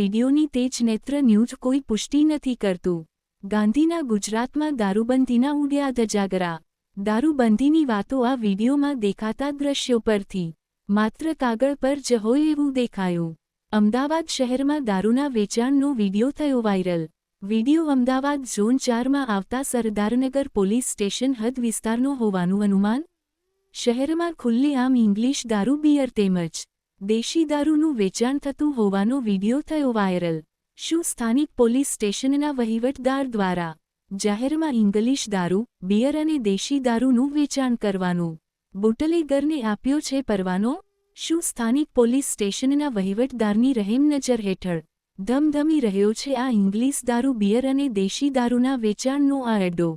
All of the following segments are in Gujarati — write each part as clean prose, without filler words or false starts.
વીડિયોની તેજ નેત્ર ન્યૂઝ કોઈ પુષ્ટિ નથી કરતું. ગાંધીના ગુજરાતમાં દારૂબંધીના ઉડ્યા ધજાગરા. દારૂબંધીની વાતો આ વીડિયોમાં દેખાતા દ્રશ્યો પરથી માત્ર કાગળ પર જ હોય એવું દેખાયું. અમદાવાદ શહેરમાં દારૂના વેચાણનો વીડિયો થયો વાયરલ. વીડિયો અમદાવાદ ઝોન 4માં આવતા સરદારનગર પોલીસ સ્ટેશન હદ વિસ્તારનો હોવાનું અનુમાન. શહેરમાં ખુલ્લેઆમ ઇંગ્લિશ દારૂ, બિયર તેમજ દેશી દારૂનું વેચાણ થતું હોવાનો વીડિયો થયો વાયરલ. શું સ્થાનિક પોલીસ સ્ટેશનના વહીવટદાર દ્વારા જાહેરમાં ઇંગ્લિશ દારૂ, બિયર અને દેશી દારૂનું વેચાણ કરવાનું બુટલેગરને આપ્યો છે પરવાનો? શું સ્થાનિક પોલીસ સ્ટેશનના વહીવટદારની રહેમ નજર હેઠળ ધમધમી રહ્યો છે આ ઇંગ્લિશ દારૂ, બિયર અને દેશી દારૂના વેચાણનો આ અડ્ડો?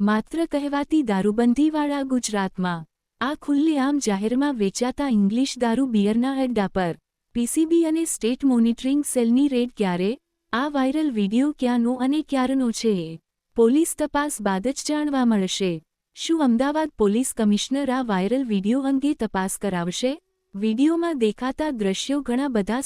માત્ર કહેવાતી દારૂબંધીવાળા ગુજરાતમાં આ ખુલ્લેઆમ જાહેરમાં વેચાતા ઇંગ્લિશ દારૂ, બિયરના અડ્ડા પર પીસીબી અને સ્ટેટ મોનિટરિંગ સેલની રેડ ક્યારે? આ વાયરલ વીડિયો ક્યાંનો અને ક્યારનો છે એ પોલીસ તપાસ બાદ જ જાણવા મળશે. શું અમદાવાદ પોલીસ કમિશનર આ વાયરલ વીડિયો અંગે તપાસ કરાવશે? વીડિયોમાં દેખાતા દ્રશ્યો ઘણા બધા